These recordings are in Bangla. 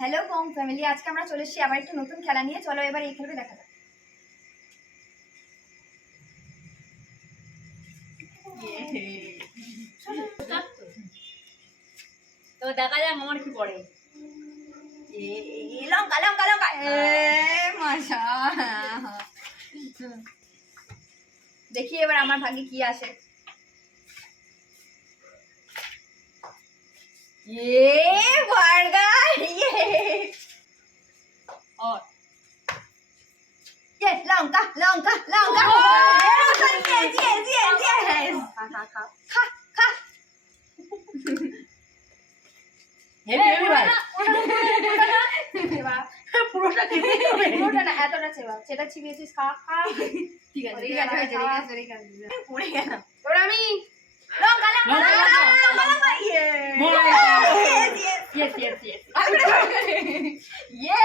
হ্যালো বং ফ্যামিলি, আজকে আমরা চলে এসেছি আবার একটা নতুন খেলা নিয়ে। চলো এবার এই খেলবে দেখা যাক। তো দেখা যাক আমার কি পড়ে। লঙ্কা লঙ্কা লঙ্কা, মাশা। দেখি এবার আমার ভাগ্যে কি আসে। বার্গার, और ये लौंगा लौंगा लौंगा, yes yes yes, खा खा खा। हेवी भाई পুরোটা খেতে হবে, পুরোটা না, এতটা চেবা, সেটা চিবিয়েছিস, খা খা। ঠিক আছে ঠিক আছে, পড়ে গেল। এবার আমি লঙ্কা লঙ্কা লঙ্কা লঙ্কা, यस यस यस ইয়ে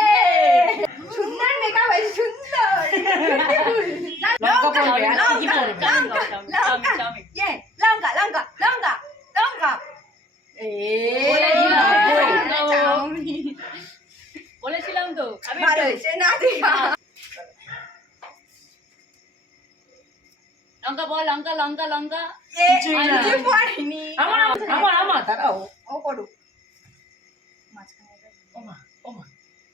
সুন্দর মেকআপ হয়েছে, সুন্দর। লঙ্কা পড়বে, আর কি পড়বে? লঙ্কা লঙ্কা, ইয়ে লঙ্কা লঙ্কা লঙ্কা লঙ্কা। বলেছিলাম তো ভালো হয়েছে না? দেখা লঙ্কা বল, লঙ্কা লঙ্কা লঙ্কা। কিছুই না, কিছু পড়েনি। আমার দাঁড়াও। ও করুক। ওমা ওমা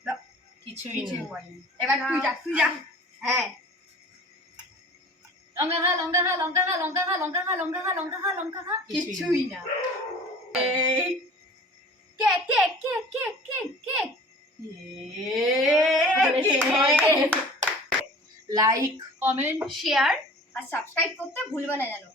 দাও। কিছুই কিছুই না। পড়েনি। এবার তুই যা, তুই যা। হ্যাঁ, লঙ্কা খা লঙ্কা খা লঙ্কা খা লঙ্কা খা লঙ্কা খা লঙ্কা খা লঙ্কা খা লঙ্কা খা। কিছুই না। Cake cake cake cake cake cake. Like, comment, share আর সাবস্ক্রাইব করতে ভুলবে না যেন।